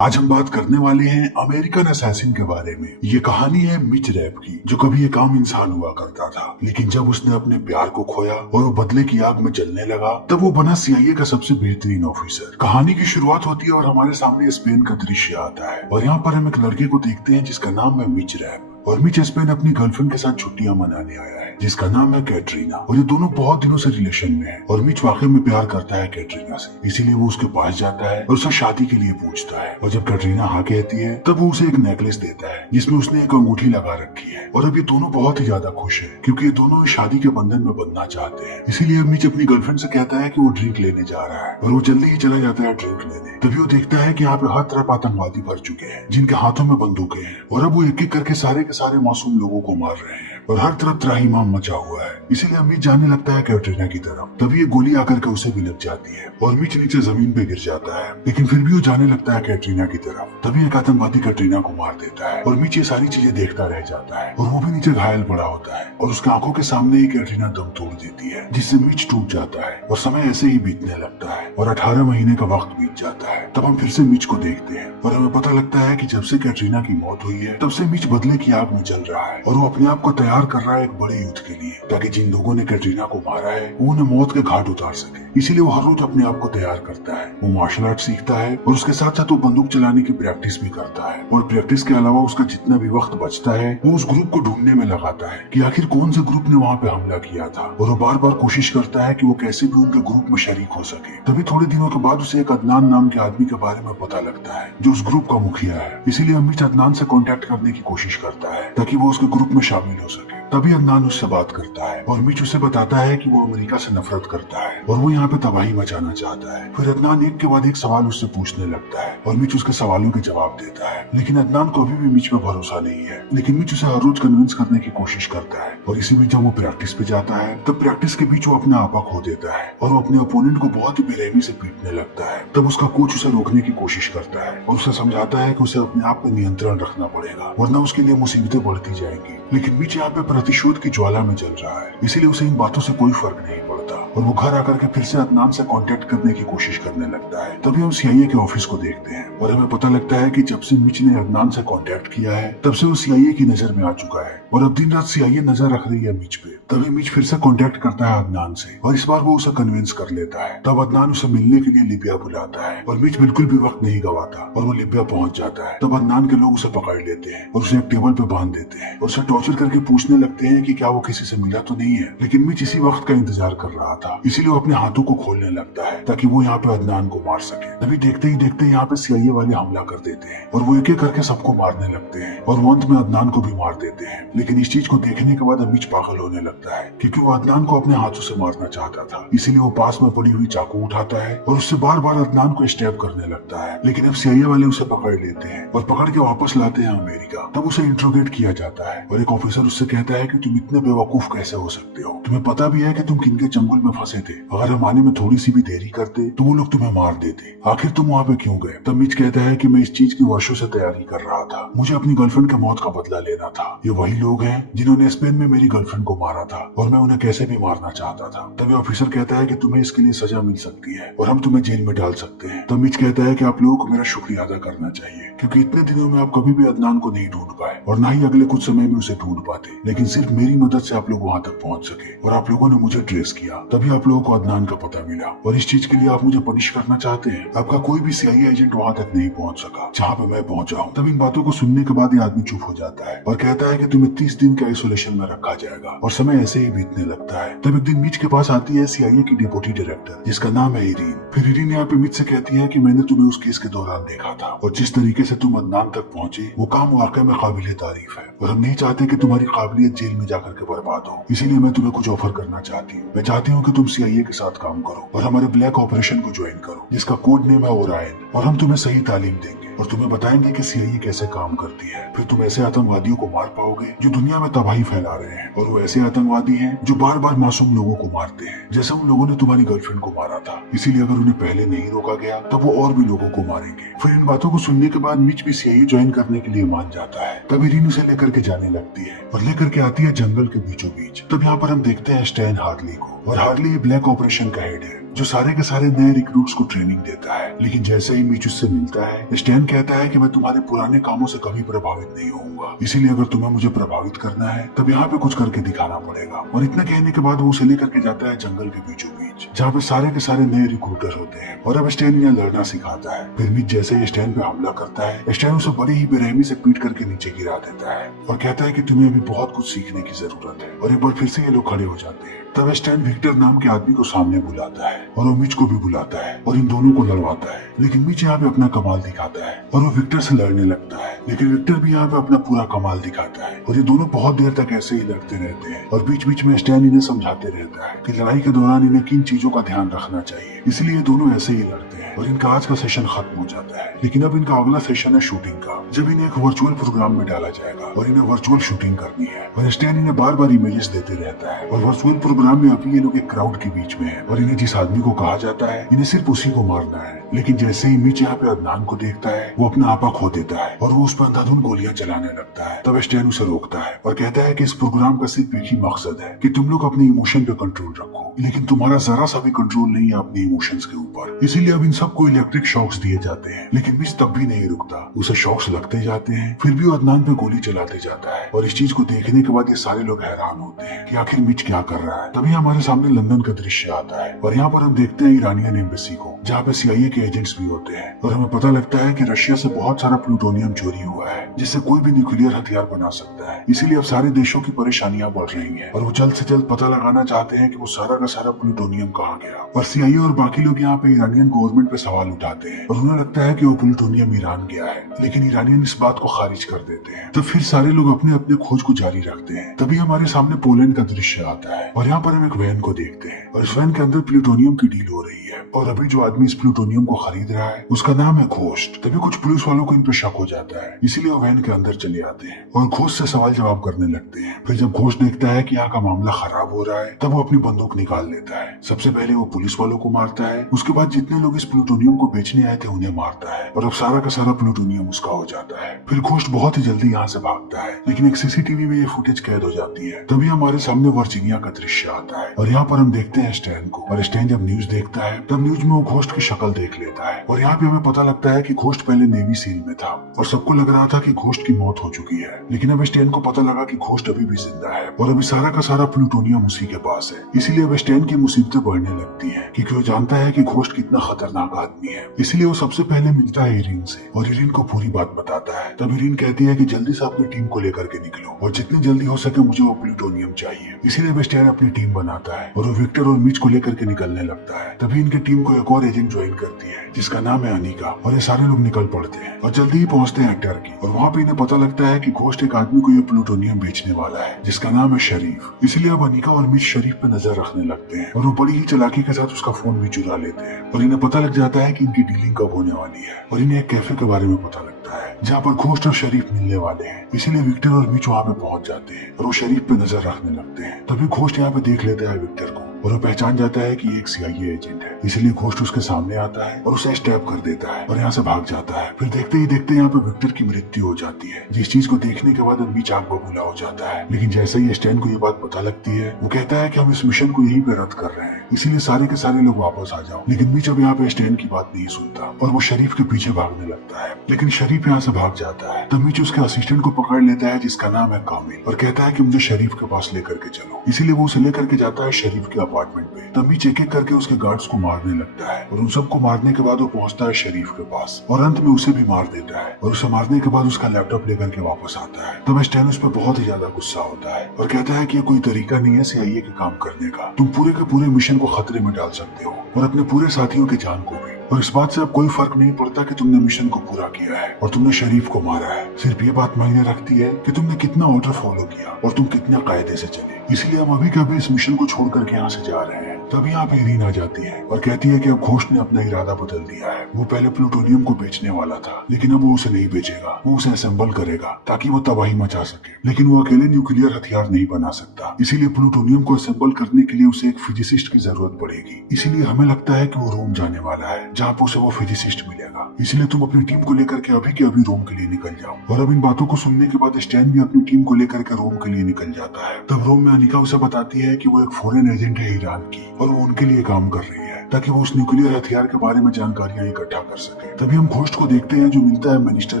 आज हम बात करने वाले हैं अमेरिकन असैसिन के बारे में। ये कहानी है मिच रैप की, जो कभी एक आम इंसान हुआ करता था, लेकिन जब उसने अपने प्यार को खोया और वो बदले की आग में जलने लगा, तब वो बना सीआईए का सबसे बेहतरीन ऑफिसर। कहानी की शुरुआत होती है और हमारे सामने स्पेन का दृश्य आता है और यहाँ पर हम एक लड़के को देखते हैं जिसका नाम है मिच रैप। और मिच स्पेन अपनी गर्लफ्रेंड के साथ छुट्टियां मनाने आया है जिसका नाम है कैटरीना, और ये दोनों बहुत दिनों से रिलेशन में हैं। और मिच वाकई में प्यार करता है कैटरीना से, इसीलिए वो उसके पास जाता है और उसे शादी के लिए पूछता है। और जब कैटरीना हाँ कहती है तब वो उसे एक नेकलेस देता है जिसमें उसने एक अंगूठी लगा रखी है। और अब ये दोनों बहुत ही ज्यादा खुश है क्योंकि ये दोनों शादी के बंधन में बंधना चाहते हैं। इसीलिए मिच अपनी गर्लफ्रेंड से कहता है कि वो ड्रिंक लेने जा रहा है और वो जल्दी ही चला जाता है ड्रिंक लेने। तभी वो देखता है कि यहाँ पे हर तरफ आतंकवादी भर चुके हैं जिनके हाथों में बंदूकें हैं और अब वो एक एक करके सारे के सारे मासूम लोगों को मार रहे हैं और हर तरफ त्राहिमाम मचा हुआ है। इसीलिए मिच जाने लगता है कैटरीना की तरफ। तभी ये गोली आकर के उसे भी लग जाती है और मिच नीचे जमीन पे गिर जाता है, लेकिन फिर भी वो जाने लगता है कैटरीना की तरफ। तभी एक आतंकवादी कैटरीना को मार देता है और मिच ये सारी चीजें देखता रह जाता है और वो भी नीचे घायल पड़ा होता है और उसकी आंखों के सामने ही कैटरीना दम तोड़ देती है, जिससे मिच टूट जाता है और समय ऐसे ही बीतने लगता है और 18 महीने का वक्त बीत जाता है। तब हम फिर से मिच को देखते हैं और हमें पता लगता है कि जब से कैटरीना की मौत हुई है तब से मिच बदले की आग में जल रहा है और वो अपने आप को तैयार कर रहा है एक बड़े युद्ध के लिए, ताकि जिन लोगों ने कैटरीना को मारा है वो उन्हें मौत के घाट उतार सके। इसीलिए वो हर रोज अपने आप को तैयार करता है। वो मार्शल आर्ट सीखता है और उसके साथ साथ वो बंदूक चलाने की प्रैक्टिस भी करता है और प्रैक्टिस के अलावा उसका जितना भी वक्त बचता है वो उस ग्रुप को ढूंढने में लगाता है कि आखिर कौन से ग्रुप ने वहाँ पे हमला किया था, और वो बार बार कोशिश करता है कि वो कैसे भी उनके ग्रुप में शरीक हो सके। तभी थोड़े दिनों के बाद उसे एक अदनान नाम के आदमी के बारे में पता लगता है जो उस ग्रुप का मुखिया है। इसीलिए अमित अदनान से कांटेक्ट करने की कोशिश करता है ताकि वो उसके ग्रुप में शामिल हो सके। तभी अदनान उससे बात करता है और मिच उसे बताता है कि वो अमेरिका से नफरत करता है और वो यहाँ पे तबाही मचाना चाहता है। फिर अदनान एक के बाद एक सवाल उससे पूछने लगता है और मिच उसके सवालों के जवाब देता है, लेकिन अदनान को अभी भी मिच पे भरोसा नहीं है। लेकिन मिच उसे हर रोज कन्विंस करने की कोशिश करता है और इसी बीच जब वो प्रैक्टिस पे जाता है तब प्रैक्टिस के बीच वो अपना आपा खो देता है और वो अपने ओपोनेंट को बहुत ही बेरहमी से पीटने लगता है। तब उसका कोच उसे रोकने की कोशिश करता है और उसे समझाता है कि उसे अपने आप पे नियंत्रण रखना पड़ेगा वरना उसके लिए मुसीबतें बढ़ती जाएंगी। लेकिन मिच यहाँ पे प्रतिशोध की ज्वाला में जल रहा है, इसीलिए उसे इन बातों से कोई फर्क नहीं पड़ता और वो घर आकर के फिर से अदनान से कांटेक्ट करने की कोशिश करने लगता है। तभी हम सीआईए के ऑफिस को देखते हैं और हमें पता लगता है कि जब से मिच ने अदनान से कांटेक्ट किया है तब से वो सीआईए की नजर में आ चुका है और अब दिन रात सीआईए नजर रख रही है मिच पे। तभी मिच फिर से कांटेक्ट करता है अदनान से और इस बार वो उसे कन्विंस कर लेता है। तब अदनान उसे मिलने के लिए लिबिया बुलाता है और मिच बिल्कुल भी वक्त नहीं गवाता और वो लिबिया पहुंच जाता है। तब अदनान के लोग उसे पकड़ लेते हैं और उसे एक टेबल पे बांध देते हैं और उसे टॉर्चर करके पूछने लगते हैं कि क्या वो किसी से मिला तो नहीं है। लेकिन मिच इसी वक्त का इंतजार कर रहा था, इसीलिए वो अपने हाथों को खोलने लगता है ताकि वो यहाँ पे अदनान को मार सके। तभी देखते ही देखते यहाँ पे सीआईए वाले हमला कर देते हैं और वो एक एक करके सबको मारने लगते हैं और वो अंत में अदनान को भी मार देते हैं। लेकिन इस चीज को देखने के बाद मिच पागल होने लगता है क्योंकि वो अदनान को अपने हाथों से मारना चाहता था। इसीलिए वो पास में पड़ी हुई चाकू उठाता है और उससे बार बार अदनान को स्टैब करने लगता है। लेकिन अब सीआईए वाले उसे पकड़ लेते हैं और पकड़ के वापस लाते हैं अमेरिका। तब उसे इंट्रोगेट किया जाता है और एक ऑफिसर उससे कहता है कि तुम इतने बेवकूफ कैसे हो सकते हो, तुम्हें पता भी है कि तुम किनके चंगुल में फंसे थे, अगर हम आने में थोड़ी सी भी देरी करते तो वो लोग तुम्हें मार देते, आखिर तुम वहाँ पे क्यों गए। तब मिच कहता है कि मैं इस चीज की वर्षों से तैयारी कर रहा था, मुझे अपनी गर्लफ्रेंड के मौत का बदला लेना था। ये वही लोग हैं जिन्होंने स्पेन में मेरी गर्लफ्रेंड को मारा था और मैं उन्हें कैसे भी मारना चाहता था। तभी ऑफिसर कहता है कि तुम्हें इसके लिए सजा मिल सकती है और हम तुम्हें जेल में डाल सकते हैं। तब मिच कहता है कि आप लोगों को मेरा शुक्रिया अदा करना चाहिए क्योंकि इतने दिनों में आप कभी भी अदनान को नहीं ढूंढ पाए और ना ही अगले कुछ समय में उसे ढूंढ पाते, लेकिन सिर्फ मेरी मदद से आप लोग वहाँ तक पहुँच सके और आप लोगों ने मुझे ट्रेस किया, तभी आप लोगों को अदनान का पता मिला और इस चीज के लिए आप मुझे पनिश करना चाहते हैं। आपका कोई भी सीआईए एजेंट वहाँ तक नहीं पहुँच सका जहाँ पे मैं पहुंचा हूँ। तब इन बातों को सुनने के बाद ये आदमी चुप हो जाता है और कहता है कि तुम्हें 30 दिन के आइसोलेशन में रखा जाएगा और समय ऐसे ही बीतने लगता है। तब एक दिन मिच के पास आती है सीआईए की डिप्टी डायरेक्टर जिसका नाम है इरीन। फिर इरीन यहाँ पे मिच से कहती है कि मैंने तुम्हें उस केस के दौरान देखा था और जिस तरीके से तुम अदनान तक पहुंचे वो काम वाकई में काबिल तारीफ है और हम नहीं चाहते कि तुम्हारी काबिलियत जेल में जाकर के बर्बाद हो। इसीलिए मैं तुम्हें कुछ ऑफर करना चाहती हूँ। मैं चाहती हूँ कि तुम सीआईए के साथ काम करो और हमारे ब्लैक ऑपरेशन को ज्वाइन करो जिसका कोड नेम है ओरायन, और हम तुम्हें सही तालीम देंगे और तुम्हें बताएंगे कि सीआईए कैसे काम करती है। फिर तुम ऐसे आतंकवादियों को मार पाओगे जो दुनिया में तबाही फैला रहे हैं और वो ऐसे आतंकवादी हैं जो बार बार मासूम लोगों को मारते हैं जैसे उन लोगों ने तुम्हारी गर्लफ्रेंड को मारा था। इसीलिए अगर उन्हें पहले नहीं रोका गया तब वो और भी लोगों को मारेंगे। फिर इन बातों को सुनने के बाद मिच भी सीआईए ज्वाइन करने के लिए मान जाता है। तभी रीन उसे लेकर के जाने लगती है और लेकर के आती है जंगल के बीचों बीच। तब यहाँ पर हम देखते हैं स्टैन हार्ली को और हार्ली ब्लैक ऑपरेशन का हेड है जो सारे के सारे नए रिक्रूट्स को ट्रेनिंग देता है। लेकिन जैसे ही मीच उससे मिलता है, स्टैन कहता है कि मैं तुम्हारे पुराने कामों से कभी प्रभावित नहीं होऊंगा, इसीलिए अगर तुम्हें मुझे प्रभावित करना है तब यहाँ पे कुछ करके दिखाना पड़ेगा। और इतना कहने के बाद वो उसे लेकर के जाता है जंगल के बीचों बीच, जहाँ पे सारे के सारे नए रिक्रूटर होते हैं। और अब स्टैन इन्हें लड़ना सिखाता है। फिर मीच जैसे ही स्टैन पे हमला करता है, स्टैन उसे बड़ी ही बेरहमी से पीट करके नीचे गिरा देता है और कहता है कि तुम्हें अभी बहुत कुछ सीखने की जरूरत है। और एक बार फिर से ये लोग खड़े हो जाते हैं। तब स्टैन विक्टर नाम के आदमी को सामने बुलाता है और वो मिच को भी बुलाता है और इन दोनों को लड़वाता है। लेकिन मिच यहाँ पे अपना कमाल दिखाता है और वो विक्टर से लड़ने लगता है। लेकिन विक्टर भी यहाँ पे अपना पूरा कमाल दिखाता है और ये दोनों बहुत देर तक ऐसे ही लड़ते रहते हैं। और बीच बीच में स्टैन इन्हें समझाते रहता है कि लड़ाई के दौरान इन्हें किन चीजों का ध्यान रखना चाहिए, इसलिए ये दोनों ऐसे ही लड़ते हैं। और इनका आज का सेशन खत्म हो जाता है। लेकिन अब इनका अगला सेशन है शूटिंग का, जब इन्हें एक वर्चुअल प्रोग्राम में डाला जाएगा और इन्हें वर्चुअल शूटिंग करनी है। और स्टैन इन्हें बार बार इमेजेस देते रहता है। और वर्चुअल प्रोग्राम में अभी ये लोग एक क्राउड के बीच में है और इन्हें जिस आदमी को कहा जाता है इन्हें सिर्फ उसी को मारना है। लेकिन जैसे ही मीच यहाँ पे अदनान को देखता है, वो अपना आपा खो देता है और वो उस पर अंधाधुंध गोलियां चलाने लगता है। तब स्टैन उसे रोकता है और कहता है कि इस प्रोग्राम का सिर्फ एक ही मकसद है कि तुम लोग अपने इमोशन पे कंट्रोल रखो, लेकिन तुम्हारा जरा सा भी कंट्रोल नहीं है अपने इमोशंस के ऊपर। इसीलिए अब इन सबको इलेक्ट्रिक शॉक्स दिए जाते हैं। लेकिन मीच तब भी नहीं रुकता, उसे शॉक्स लगते जाते हैं। फिर भी वो अदनान पे गोली चलाते जाता है। और इस चीज को देखने के बाद ये सारे लोग हैरान होते हैं कि आखिर मीच क्या कर रहा है। तभी हमारे सामने लंदन का दृश्य आता है और यहाँ पर हम देखते हैं ईरानियन एम्बेसी को, जहाँ पे CIA के एजेंट्स भी होते हैं। और हमें पता लगता है कि रशिया से बहुत सारा प्लूटोनियम चोरी हुआ है, जिससे कोई भी न्यूक्लियर हथियार बना सकता है। इसीलिए अब सारे देशों की परेशानियां बढ़ रही हैं और वो जल्द से जल्द पता लगाना चाहते हैं कि वो सारा का सारा प्लूटोनियम कहाँ गया। और CIA और बाकी लोग यहाँ पे ईरानियन गवर्नमेंट पे सवाल उठाते हैं और उन्हें लगता है कि वो प्लूटोनियम ईरान गया है। लेकिन ईरानियन इस बात को खारिज कर देते हैं। तो फिर सारे लोग अपने अपने खोज को जारी रखते हैं। तभी हमारे सामने पोलैंड का दृश्य आता है और यहाँ पर हम एक वैन को देखते हैं और इस वैन के अंदर प्लूटोनियम की डील हो रही है। और अभी जो आदमी इस प्लूटोनियम को खरीद रहा है उसका नाम है घोस्ट। तभी कुछ पुलिस वालों को इन पर शक हो जाता है, इसीलिए वो वैन के अंदर चले आते हैं और घोस्ट से सवाल जवाब करने लगते हैं। फिर जब घोस्ट देखता है कि यहाँ का मामला खराब हो रहा है, तब वो अपनी बंदूक निकाल लेता है। सबसे पहले वो पुलिस वालों को मारता है, उसके बाद जितने लोग इस प्लूटोनियम को बेचने आए थे उन्हें मारता है और अब सारा का सारा प्लूटोनियम उसका हो जाता है। फिर घोस्ट बहुत ही जल्दी यहाँ से भागता है, लेकिन एक CCTV में ये फुटेज कैद हो जाती है। तभी हमारे सामने वर्जीनिया का दृश्य आता है और यहाँ पर हम देखते हैं स्टैन को। और स्टैन जब न्यूज देखता है तब न्यूज में वो घोस्ट की शक्ल देख लेता है और यहाँ पे हमें पता लगता है कि घोस्ट पहले नेवी सील में था और सबको लग रहा था कि घोस्ट की मौत हो चुकी है। लेकिन अब स्टैन को पता लगा कि घोस्ट अभी भी जिंदा है और अभी सारा का सारा प्लूटोनियम उसी के पास है। इसीलिए अब स्टैन की मुसीबतें बढ़ने लगती हैं, क्योंकि वो जानता है कि घोस्ट कितना खतरनाक आदमी है। इसलिए वो सबसे पहले मिलता है इरीन से और इरीन को पूरी बात बताता है। तब इरीन कहती है कि जल्दी से अपनी टीम को लेकर के निकलो और जितनी जल्दी हो सके मुझे वो प्लूटोनियम चाहिए। इसीलिए स्टैन अपनी टीम बनाता है और वो विक्टर और मिच को लेकर के निकलने लगता है। तभी इनकी टीम को एक और एजेंट ज्वाइन करती है जिसका नाम है अनिका और ये सारे लोग निकल पड़ते हैं और जल्दी ही पहुंचते हैं टर्की। और वहाँ पे इन्हें पता लगता है कि घोस्ट एक आदमी को ये प्लूटोनियम बेचने वाला है जिसका नाम है शरीफ। इसलिए अब अनिका और मिच शरीफ पे नजर रखने लगते हैं और वो बड़ी ही चालाकी के साथ उसका फोन भी चुरा लेते हैं। और इन्हें पता लग जाता है कि इनकी डीलिंग कब होने वाली है और इन्हें एक कैफे के बारे में पता लगता है जहाँ पर घोस्ट और शरीफ मिलने वाले हैं। इसीलिए विक्टर और मिच वहाँ पे पहुंच जाते हैं और वो शरीफ पे नजर रखने लगते हैं। तभी घोस्ट यहाँ पे देख लेता है विक्टर को और वो पहचान जाता है कि ये एक CIA एजेंट है। इसलिए घोस्ट उसके सामने आता है और उसे स्टैब कर देता है और यहाँ से भाग जाता है। फिर देखते ही देखते यहाँ पे विक्टर की मृत्यु हो जाती है, जिस चीज को देखने के बाद मिच आग बबूला हो जाता है। लेकिन जैसे ही स्टैन को ये बात पता लगती है, वो कहता है कि हम इस मिशन को यहीं पे रद्द कर रहे हैं, इसीलिए सारे के सारे लोग वापस आ जाओ। लेकिन मिच अब यहाँ पे स्टैन की बात नहीं सुनता और वो शरीफ के पीछे भागने लगता है। लेकिन शरीफ यहाँ से भाग जाता है। तब मिच उसके असिस्टेंट को पकड़ लेता है जिसका नाम है कामिल और कहता है कि मुझे शरीफ के पास लेकर के चलो। इसीलिए वो उसे लेकर के जाता है शरीफ के अपार्टमेंट पे। तब मिच एक एक करके उसके गार्ड्स को मारने लगता है और उन सबको मारने के बाद वो पहुंचता है शरीफ के पास और अंत में उसे भी मार देता है। और उसे मारने के बाद उसका लैपटॉप लेकर के वापस आता है। तब स्टैन उस पर बहुत ही ज्यादा गुस्सा होता है और कहता है कि ये कोई तरीका नहीं है CIA के काम करने का। तुम पूरे के पूरे मिशन को खतरे में डाल सकते हो और अपने पूरे साथियों की जान को भी। और इस बात से अब कोई फर्क नहीं पड़ता कि तुमने मिशन को पूरा किया है और तुमने शरीफ को मारा है। सिर्फ ये बात मायने रखती है कि तुमने कितना ऑर्डर फॉलो किया और तुम कितने कायदे से चले। इसलिए हम अभी के अभी इस मिशन को छोड़ करके यहाँ से जा रहे हैं। तभी यहाँ पे इरीन आ जाती है और कहती है कि अब घोस्ट ने अपना इरादा बदल दिया है। वो पहले प्लूटोनियम को बेचने वाला था, लेकिन अब वो उसे नहीं बेचेगा, वो उसे असेंबल करेगा ताकि वो तबाही मचा सके। लेकिन वो अकेले न्यूक्लियर हथियार नहीं बना सकता, इसीलिए प्लूटोनियम को असेंबल करने के लिए उसे एक फिजिसिस्ट की जरूरत पड़ेगी। इसीलिए हमें लगता है कि वो रोम जाने वाला है, जहाँ पर उसे वो फिजिसिस्ट मिलेगा। इसलिए तुम अपनी टीम को लेकर के अभी के अभी रोम के लिए निकल जाओ। और अब इन बातों को सुनने के बाद स्टैन भी अपनी टीम को लेकर के रोम के लिए निकल जाता है। तब रोम में अनिका उसे बताती है कि वो एक फॉरेन एजेंट है ईरान की और वो उनके लिए काम कर रही है। ताकि वो उस न्यूक्लियर हथियार के बारे में जानकारियां इकट्ठा कर सके। तभी हम घोस्ट को देखते हैं जो मिलता है मिनिस्टर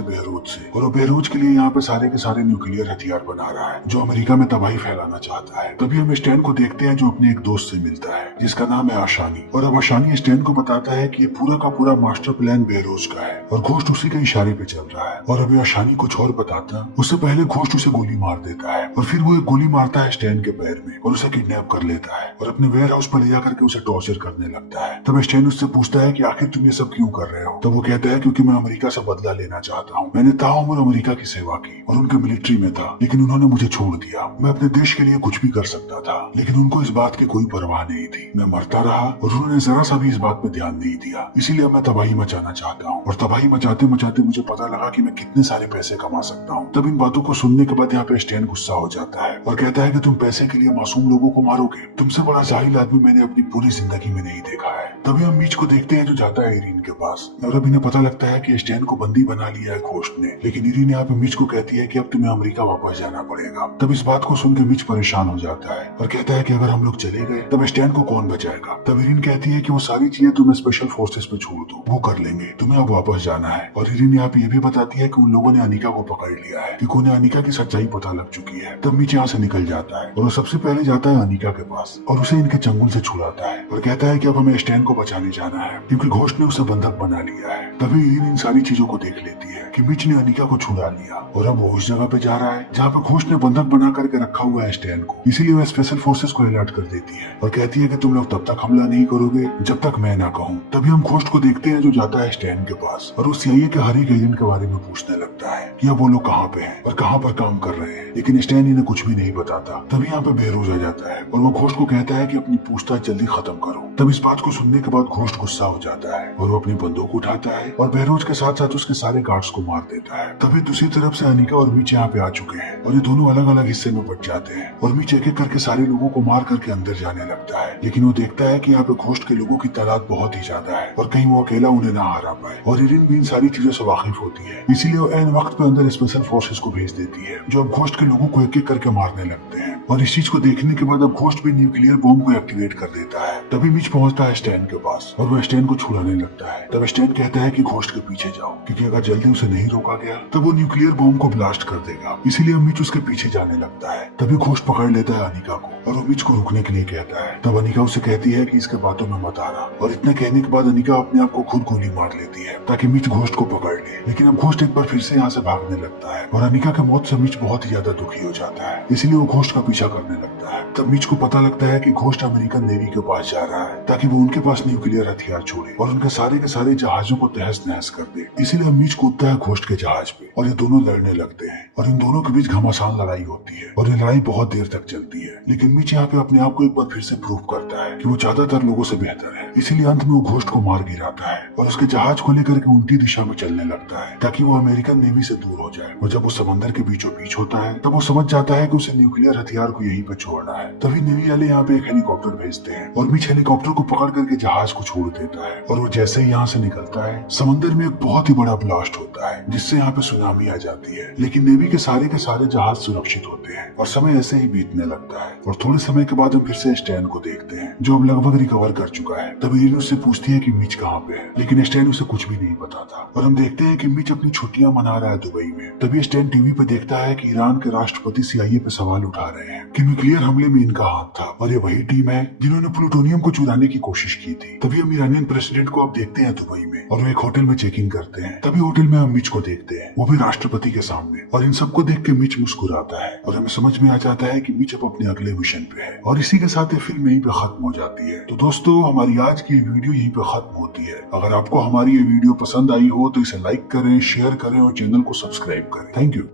बहरोज से, और वो बहरोज के लिए यहाँ पे सारे के सारे न्यूक्लियर हथियार बना रहा है जो अमेरिका में तबाही फैलाना चाहता है। तभी हम स्टैन को देखते हैं जो अपने एक दोस्त से मिलता है जिसका नाम है आशानी, और अब आशानी स्टैन को बताता है कि ये पूरा का पूरा मास्टर प्लान बहरोज का है और घोस्ट उसी के इशारे पे चल रहा है। और अभी आशानी कुछ और बताता उससे पहले घोस्ट उसे गोली मार देता है, और फिर वो एक गोली मारता है स्टैन के पैर में और उसे किडनैप कर लेता है और अपने वेयर हाउस पर ले जाकर के उसे टॉर्चर करने लगता है। तब स्टैन उससे पूछता है कि आखिर तुम ये सब क्यों कर रहे हो? तब वो कहता है क्योंकि मैं अमेरिका से बदला लेना चाहता हूँ। मैंने ताउम्र अमेरिका की सेवा की और उनके मिलिट्री में था, लेकिन उन्होंने मुझे छोड़ दिया। मैं अपने देश के लिए कुछ भी कर सकता था, लेकिन उनको इस बात की कोई परवाह नहीं थी। मैं मरता रहा और उन्होंने जरा सा भी इस बात पे ध्यान नहीं दिया। इसीलिए मैं तबाही मचाना चाहता हूँ, और तबाही मचाते मचाते मुझे पता लगा कि मैं कितने सारे पैसे कमा सकता हूँ। तब इन बातों को सुनने के बाद यहाँ पे स्टैन गुस्सा हो जाता है और कहता है कि तुम पैसे के लिए मासूम लोगों को मारोगे? तुमसे बड़ा जाहिल आदमी मैंने अपनी पूरी जिंदगी में नहीं देखा है। तभी हम मीच को देखते हैं जो जाता है इरीन के पास, और अब इन्हें पता लगता है कि स्टैन को बंदी बना लिया है घोस्ट ने। लेकिन इरीन यहाँ पे मीच को कहती है कि अब तुम्हें अमेरिका वापस जाना पड़ेगा। तब इस बात को सुनकर मीच परेशान हो जाता है और कहता है कि अगर हम लोग चले गए तब स्टैन को कौन बचाएगा? तब इरीन कहती है कि वो सारी चीजें तुम्हें स्पेशल फोर्सेस पे छोड़ दो, वो कर लेंगे, तुम्हें अब वापस जाना है। और इरीन यहाँ पे ये भी बताती है कि उन लोगों ने अनिका को पकड़ लिया है, क्योंकि उन्हें अनिका की सच्चाई पता लग चुकी है। तब मीच यहाँ से निकल जाता है और वो सबसे पहले जाता है अनिका के पास और उसे इनके चंगुल से छुड़ाता है और कहता है कि अब हमें स्टैन को बचाने जाना है, क्योंकि घोस्ट ने उसे बंधक बना लिया है। तभी इरीन इन सारी चीजों को देख लेती है कि मीच ने अनिका को छुड़ा लिया और अब वो उस जगह पे जा रहा है जहाँ पे घोस्ट ने बंधक बना करके रखा हुआ है स्टैन को। इसीलिए वह स्पेशल फोर्सेस को अलर्ट कर देती है और कहती है कि तुम लोग तब तक हमला नहीं करोगे जब तक मैं ना कहूँ। तभी हम घोस्ट को देखते हैं जो जाता है स्टैन के पास और उस CIA के हर एक एजेंट के बारे में पूछने लगता है कि अब वो लोग कहाँ पे हैं और कहाँ पर काम कर रहे हैं, लेकिन स्टैन इन्हें कुछ भी नहीं बताता। तभी यहाँ पे बहरोज आ जाता है और वो घोस्ट को कहता है कि अपनी पूछताछ जल्दी खत्म करो। तब इस बात को सुनने के बाद घोस्ट गुस्सा हो जाता है और वो अपनी बंदूक उठाता है और बहरोज के साथ साथ उसके सारे गार्ड्स को मार देता है। तभी दूसरी तरफ से अनिका और मीच यहाँ पे आ चुके हैं और ये दोनों अलग अलग हिस्से में बट जाते हैं और मीच एक एक करके सारे लोगों को मार करके अंदर जाने लगता है। लेकिन वो देखता है कि यहाँ पे घोस्ट के लोगों की तादाद बहुत ही ज्यादा है और कहीं वो अकेला उन्हें ना हरा पाए। और इरीन भी इन सारी चीजों से वाकिफ होती है, इसीलिए वो ऐन वक्त पे अंदर स्पेशल फोर्सेस को भेज देती है जो अब घोस्ट के लोगों को एक एक करके मारने लगते हैं। और इस चीज को देखने के बाद अब घोस्ट भी न्यूक्लियर बॉम्ब को एक्टिवेट कर देता है। तभी मीच पहुंचता है स्टैन के पास और वो स्टैन को छुड़ाने लगता है। तब स्टैन कहता है कि घोस्ट के पीछे जाओ, क्योंकि अगर जल्दी उसे नहीं रोका गया तब वो न्यूक्लियर बॉम्ब को ब्लास्ट कर देगा। इसीलिए मीच उसके पीछे जाने लगता है। तभी घोस्ट पकड़ लेता है अनिका को और वो मीच को रुकने के लिए कहता है। तब अनिका उसे कहती है कि इसके बातों में मत आना, और इतने कहने के बाद अनिका अपने आप को खुद गोली मार लेती है ताकि मीच घोस्ट को पकड़ ले। लेकिन अब घोस्ट एक बार फिर से यहाँ से भागने लगता है और अनिका के मौत से मीच बहुत ही ज्यादा दुखी हो जाता है, इसलिए वो घोस्ट का पीछा करने लगता है। तब मीच को पता लगता है कि घोस्ट अमेरिकन नेवी के पास जा रहा है ताकि वो उनके पास न्यूक्लियर हथियार छोड़े और उनके सारे के सारे जहाजों को तहस नहस कर दे। इसीलिए मीच कूदता है घोस्ट के जहाज पे और ये दोनों लड़ने लगते हैं और इन दोनों के बीच घमासान लड़ाई होती है और ये लड़ाई बहुत देर तक चलती है। लेकिन मीच यहाँ पे अपने आप को एक बार फिर से प्रूव करता है कि वो ज्यादातर लोगों से बेहतर है। इसीलिए अंत में वो घोस्ट को मार गिराता है और उसके जहाज को लेकर के उल्टी दिशा में चलने लगता है ताकि वो अमेरिकन नेवी से दूर हो जाए। और जब वो समंदर के बीचों बीच होता है तब वो समझ जाता है कि उसे न्यूक्लियर हथियार को यहीं पे छोड़ना है। तभी नेवी वाले यहाँ पे एक हेलीकॉप्टर भेजते हैं और मीच हेलीकॉप्टर को पकड़ करके जहाज को छोड़ देता है और वो जैसे ही यहाँ से निकलता है समंदर में एक बहुत ही बड़ा ब्लास्ट होता है जिससे यहाँ पे सुनामी आ जाती है। लेकिन नेवी के सारे जहाज सुरक्षित होते हैं और समय ऐसे ही बीतने लगता है। और थोड़े समय के बाद हम फिर से स्टैन को देखते हैं जो अब लगभग रिकवर कर चुका है। तभी इरीन उससे पूछती है कि मीच कहाँ पे है, लेकिन स्टैन उसे कुछ भी नहीं बताता और हम देखते हैं कि मीच अपनी छुट्टियां मना रहा है दुबई में। तभी स्टैन टीवी पे देखता है कि ईरान के राष्ट्रपति CIA पे सवाल उठा रहे हैं कि न्यूक्लियर हमले में इनका हाथ था और ये वही टीम है जिन्होंने प्लूटोनियम को चुराने की कोशिश की थी। तभी हम ईरानियन प्रेसिडेंट को अब देखते हैं दुबई में और वो एक होटल में चेकिंग करते हैं। तभी होटल में हम मीच को देखते हैं, वो भी राष्ट्रपति के सामने, और इन सबको देख के मीच मुस्कुराता है और हमें समझ में आ जाता है कि मीच अब अपने अगले मिशन पे है। और इसी के साथ ये फिल्म यहीं पे खत्म हो जाती है। तो दोस्तों हमारी आज की वीडियो यहीं पे खत्म होती है। अगर आपको हमारी ये वीडियो पसंद आई हो तो इसे लाइक करें, शेयर करें और चैनल को सब्सक्राइब करें। Thank you.